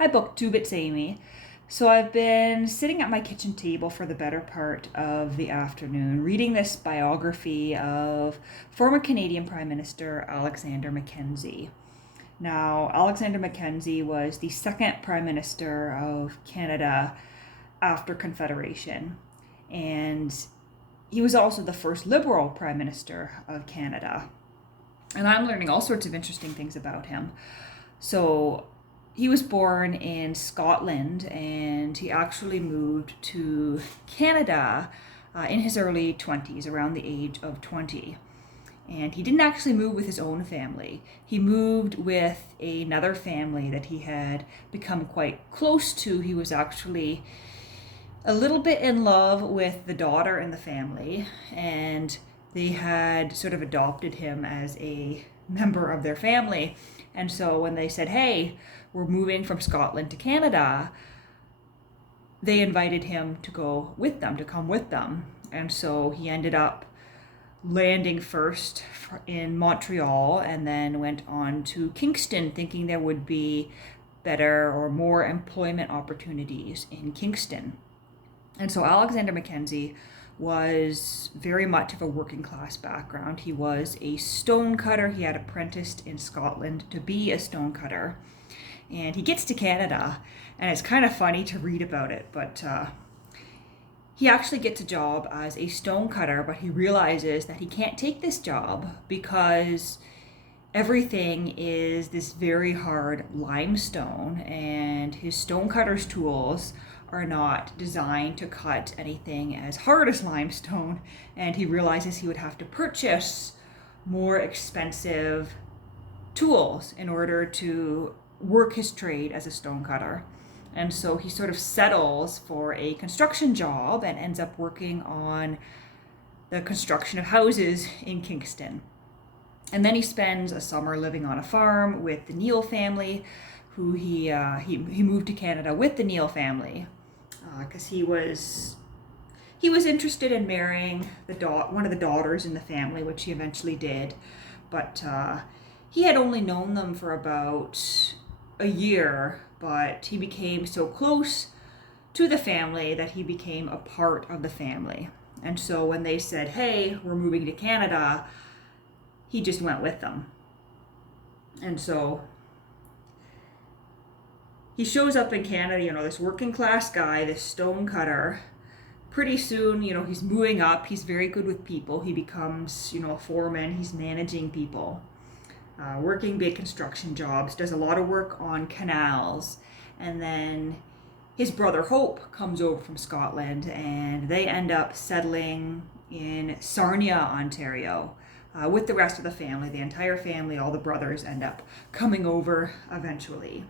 Hi, BookTube, it's Amy. So I've been sitting at my kitchen table for the better part of the afternoon, reading this biography of former Canadian Prime Minister Alexander Mackenzie. Now, Alexander Mackenzie was the second Prime Minister of Canada after Confederation, and he was also the first Liberal Prime Minister of Canada. And I'm learning all sorts of interesting things about him. So he was born in Scotland and he actually moved to Canada in his early 20s, around the age of 20. And he didn't actually move with his own family. He moved with another family that he had become quite close to. He was actually a little bit in love with the daughter in the family, and they had sort of adopted him as a member of their family. And so when they said, hey, we're moving from Scotland to Canada, they invited him to go with them, to come with them. And so he ended up landing first in Montreal and then went on to Kingston, thinking there would be better or more employment opportunities in Kingston. And so Alexander Mackenzie was very much of a working class background. He was a stonecutter. He had apprenticed in Scotland to be a stonecutter. And he gets to Canada, and it's kind of funny to read about it, but he actually gets a job as a stonecutter, but he realizes that he can't take this job because everything is this very hard limestone, and his stonecutter's tools are not designed to cut anything as hard as limestone, and he realizes he would have to purchase more expensive tools in order to work his trade as a stonecutter. And so he sort of settles for a construction job and ends up working on the construction of houses in Kingston. And then he spends a summer living on a farm with the Neil family, who he moved to Canada with the Neil family because he was interested in marrying one of the daughters in the family, which he eventually did. But he had only known them for about a year, but he became so close to the family that he became a part of the family. And so when they said, hey, we're moving to Canada, he just went with them. And so he shows up in Canada, this working class guy, this stone cutter. Pretty soon, he's moving up. He's very good with people. He becomes, a foreman. He's managing people, working big construction jobs, does a lot of work on canals. And then his brother Hope comes over from Scotland, and they end up settling in Sarnia, Ontario, with the rest of the family. The entire family, all the brothers, end up coming over eventually.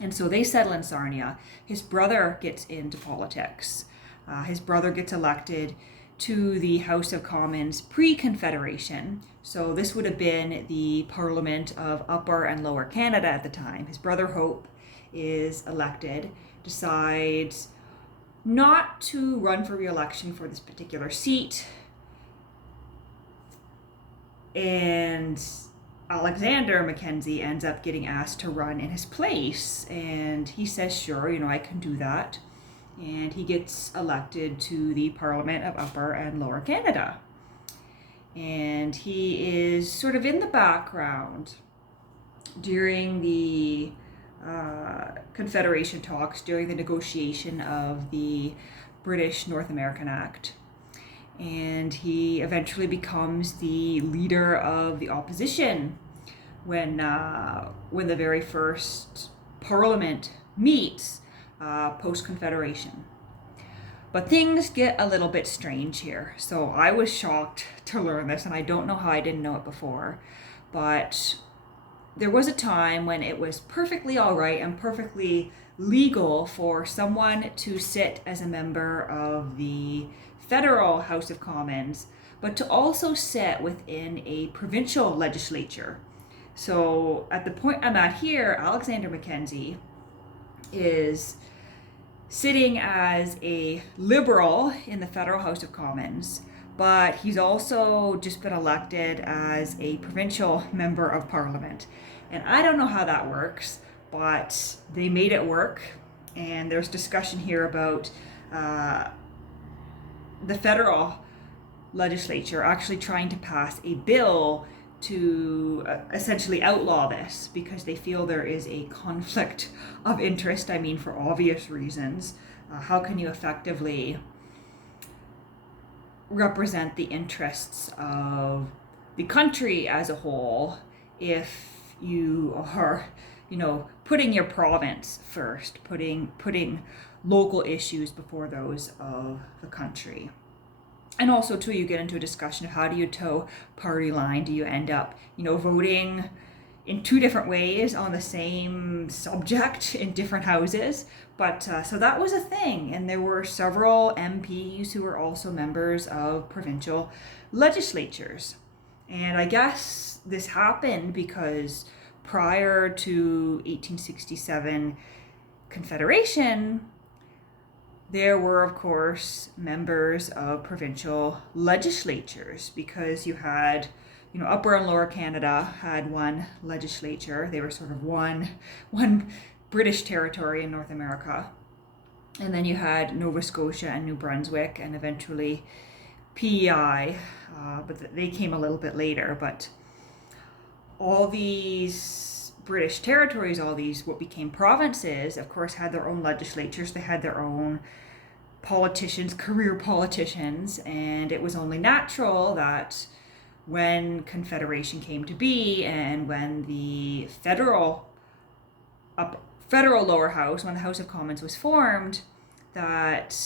And so they settle in Sarnia. His brother gets into politics. His brother gets elected to the House of Commons pre-Confederation. So this would have been the Parliament of Upper and Lower Canada at the time. His brother Hope is elected, decides not to run for re-election for this particular seat, and Alexander Mackenzie ends up getting asked to run in his place, and he says, sure, I can do that. And he gets elected to the Parliament of Upper and Lower Canada. And he is sort of in the background during the Confederation talks, during the negotiation of the British North American Act. And he eventually becomes the leader of the opposition when the very first Parliament meets post-Confederation. But things get a little bit strange here. So I was shocked to learn this, and I don't know how I didn't know it before. But there was a time when it was perfectly all right and perfectly legal for someone to sit as a member of the federal House of Commons, but to also sit within a provincial legislature. So at the point I'm at here, Alexander Mackenzie is sitting as a Liberal in the federal House of Commons, but he's also just been elected as a provincial member of Parliament. And I don't know how that works, but they made it work. And there's discussion here about the federal legislature actually trying to pass a bill to essentially outlaw this because they feel there is a conflict of interest. I mean, for obvious reasons. How can you effectively represent the interests of the country as a whole if you are, putting your province first, putting local issues before those of the country? And also, too, you get into a discussion of how do you toe party line? Do you end up, voting in two different ways on the same subject in different houses? But so that was a thing. And there were several MPs who were also members of provincial legislatures. And I guess this happened because prior to 1867 Confederation, there were, of course, members of provincial legislatures because you had, Upper and Lower Canada had one legislature. They were sort of one British territory in North America. And then you had Nova Scotia and New Brunswick and eventually PEI, but they came a little bit later. But all these British territories, all these what became provinces, of course, had their own legislatures. They had their own politicians, career politicians, and it was only natural that when Confederation came to be and when the federal lower house, when the House of Commons was formed, that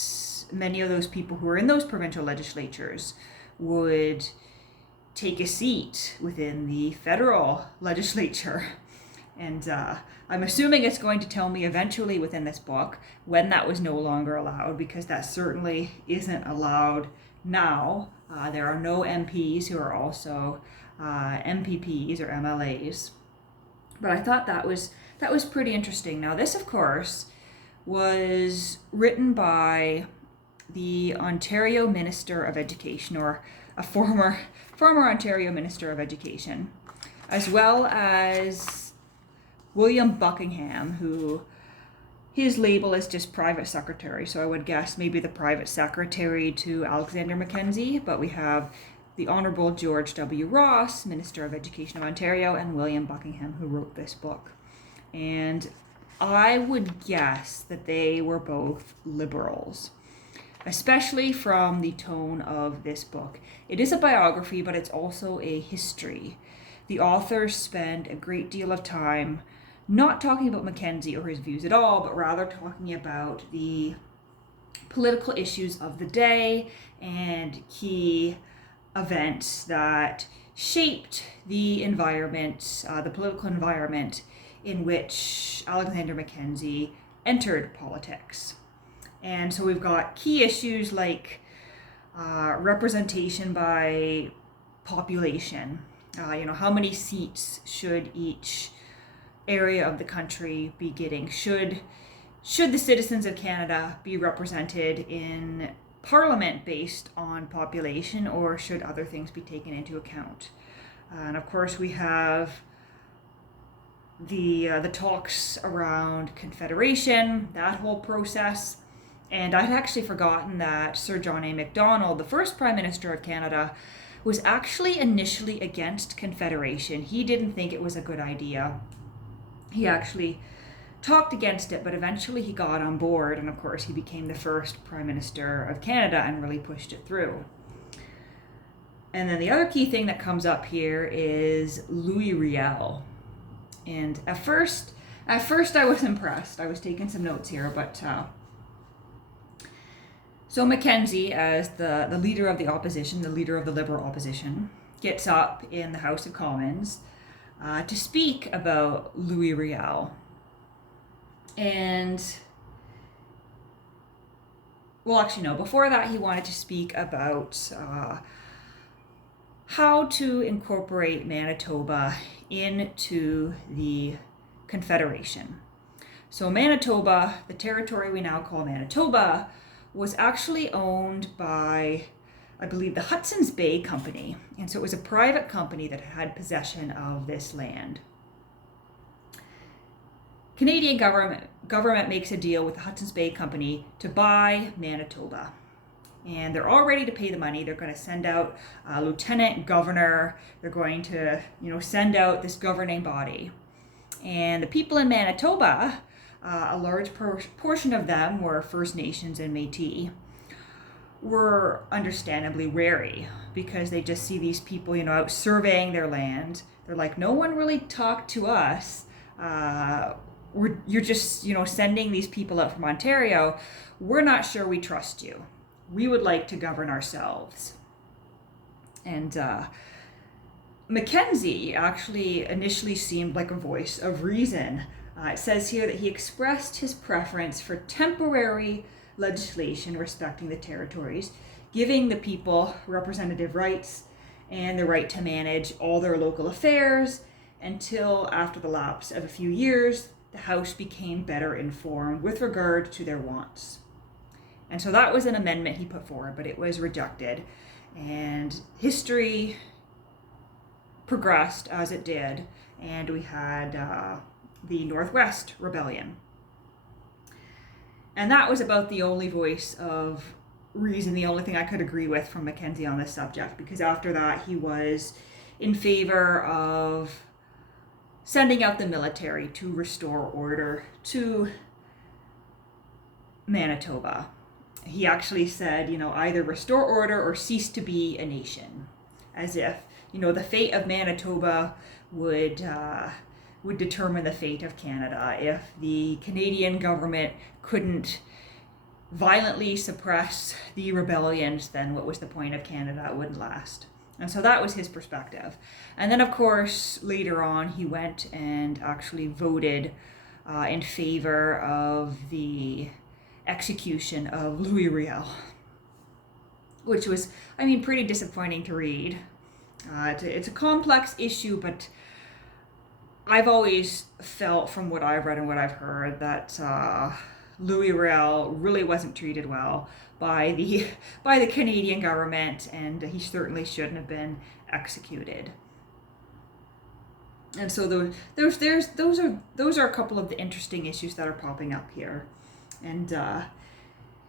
many of those people who were in those provincial legislatures would take a seat within the federal legislature. And I'm assuming it's going to tell me eventually within this book when that was no longer allowed, because that certainly isn't allowed now. There are no MPs who are also MPPs or MLAs. But I thought that was pretty interesting. Now, this, of course, was written by the Ontario Minister of Education, or a former Ontario Minister of Education, as well as William Buckingham, who his label is just private secretary. So I would guess maybe the private secretary to Alexander Mackenzie, but we have the Honorable George W. Ross, Minister of Education of Ontario, and William Buckingham, who wrote this book. And I would guess that they were both liberals, especially from the tone of this book. It is a biography, but it's also a history. The authors spend a great deal of time not talking about Mackenzie or his views at all, but rather talking about the political issues of the day and key events that shaped the environment, the political environment in which Alexander Mackenzie entered politics. And so we've got key issues like representation by population. How many seats should each area of the country be getting? Should the citizens of Canada be represented in Parliament based on population, or should other things be taken into account? And of course, we have the talks around Confederation, that whole process. And I'd actually forgotten that Sir John A. Macdonald, the first Prime Minister of Canada, was actually initially against Confederation. He didn't think it was a good idea. He actually talked against it, but eventually he got on board, and of course he became the first Prime Minister of Canada and really pushed it through. And then the other key thing that comes up here is Louis Riel. And at first I was impressed. I was taking some notes here, but so Mackenzie, as the leader of the opposition, the leader of the Liberal opposition, gets up in the House of Commons to speak about Louis Riel. And, well, actually, no, before that, he wanted to speak about how to incorporate Manitoba into the Confederation. So Manitoba, the territory we now call Manitoba, was actually owned by, I believe, the Hudson's Bay Company. And so it was a private company that had possession of this land. Canadian government makes a deal with the Hudson's Bay Company to buy Manitoba. And they're all ready to pay the money. They're going to send out a lieutenant governor. They're going to, send out this governing body. And the people in Manitoba, a large portion of them were First Nations and Métis, were understandably wary because they just see these people, out surveying their land. They're like, no one really talked to us. You're just, sending these people out from Ontario. We're not sure we trust you. We would like to govern ourselves. And Mackenzie actually initially seemed like a voice of reason. It says here that he expressed his preference for temporary legislation respecting the territories, giving the people representative rights and the right to manage all their local affairs until after the lapse of a few years, the House became better informed with regard to their wants. And so that was an amendment he put forward, but it was rejected. And history progressed as it did, and we had the Northwest Rebellion. And that was about the only voice of reason, the only thing I could agree with from Mackenzie on this subject, because after that he was in favor of sending out the military to restore order to Manitoba. He actually said, either restore order or cease to be a nation, as if, the fate of Manitoba would determine the fate of Canada. If the Canadian government couldn't violently suppress the rebellions, then what was the point of Canada? It wouldn't last. And so that was his perspective. And then, of course, later on, he went and actually voted in favor of the execution of Louis Riel, which was, pretty disappointing to read. It's a complex issue, but I've always felt from what I've read and what I've heard that Louis Riel really wasn't treated well by the Canadian government, and he certainly shouldn't have been executed. And so those are a couple of the interesting issues that are popping up here, and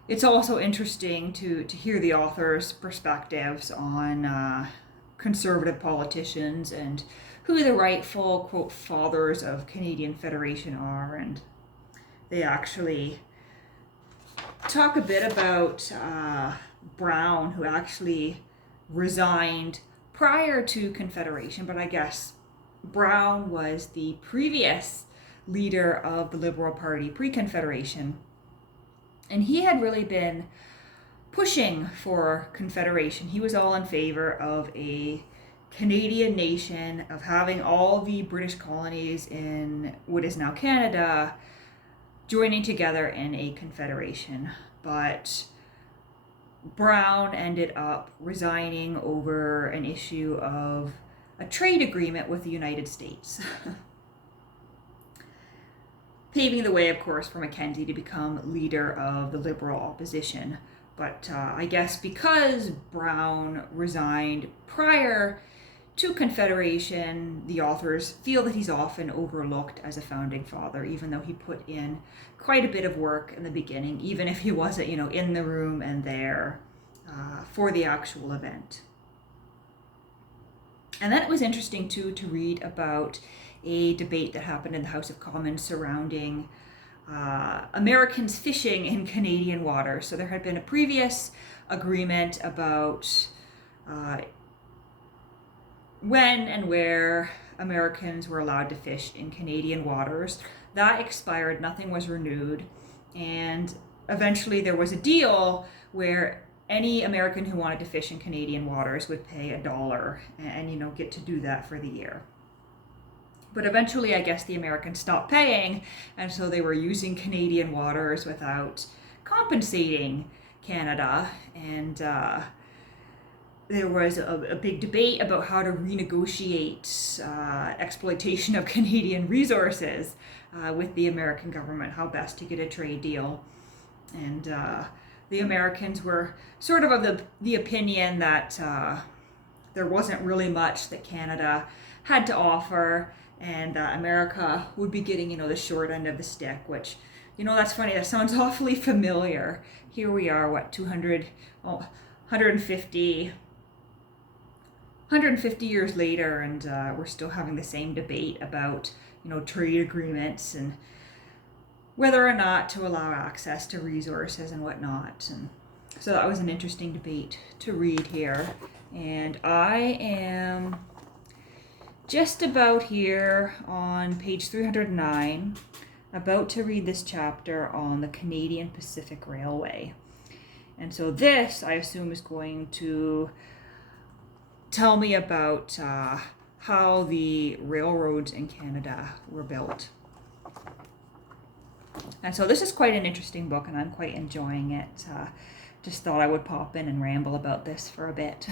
it's also interesting to hear the author's perspectives on conservative politicians and who the rightful, quote, fathers of Canadian Federation are. And they actually talk a bit about Brown, who actually resigned prior to Confederation, but I guess Brown was the previous leader of the Liberal Party pre-Confederation, and he had really been pushing for Confederation. He was all in favor of a Canadian nation, of having all the British colonies in what is now Canada joining together in a confederation. But Brown ended up resigning over an issue of a trade agreement with the United States. Paving the way, of course, for Mackenzie to become leader of the Liberal opposition. But I guess because Brown resigned prior to Confederation, the authors feel that he's often overlooked as a founding father, even though he put in quite a bit of work in the beginning, even if he wasn't, in the room and there for the actual event. And then it was interesting, too, to read about a debate that happened in the House of Commons surrounding Americans fishing in Canadian waters. So there had been a previous agreement about when and where Americans were allowed to fish in Canadian waters. That expired, nothing was renewed, and eventually there was a deal where any American who wanted to fish in Canadian waters would pay $1 and get to do that for the year. But eventually, I guess the Americans stopped paying, and so they were using Canadian waters without compensating Canada. And there was a big debate about how to renegotiate exploitation of Canadian resources with the American government, how best to get a trade deal. And the Americans were sort of the opinion that there wasn't really much that Canada had to offer. and America would be getting, the short end of the stick, which, that's funny. That sounds awfully familiar. Here we are, what, 150 years later, and we're still having the same debate about, trade agreements and whether or not to allow access to resources and whatnot. And so that was an interesting debate to read here. And I am just about here on page 309, about to read this chapter on the Canadian Pacific Railway. And so this, I assume, is going to tell me about how the railroads in Canada were built. And so this is quite an interesting book, and I'm quite enjoying it. Just thought I would pop in and ramble about this for a bit.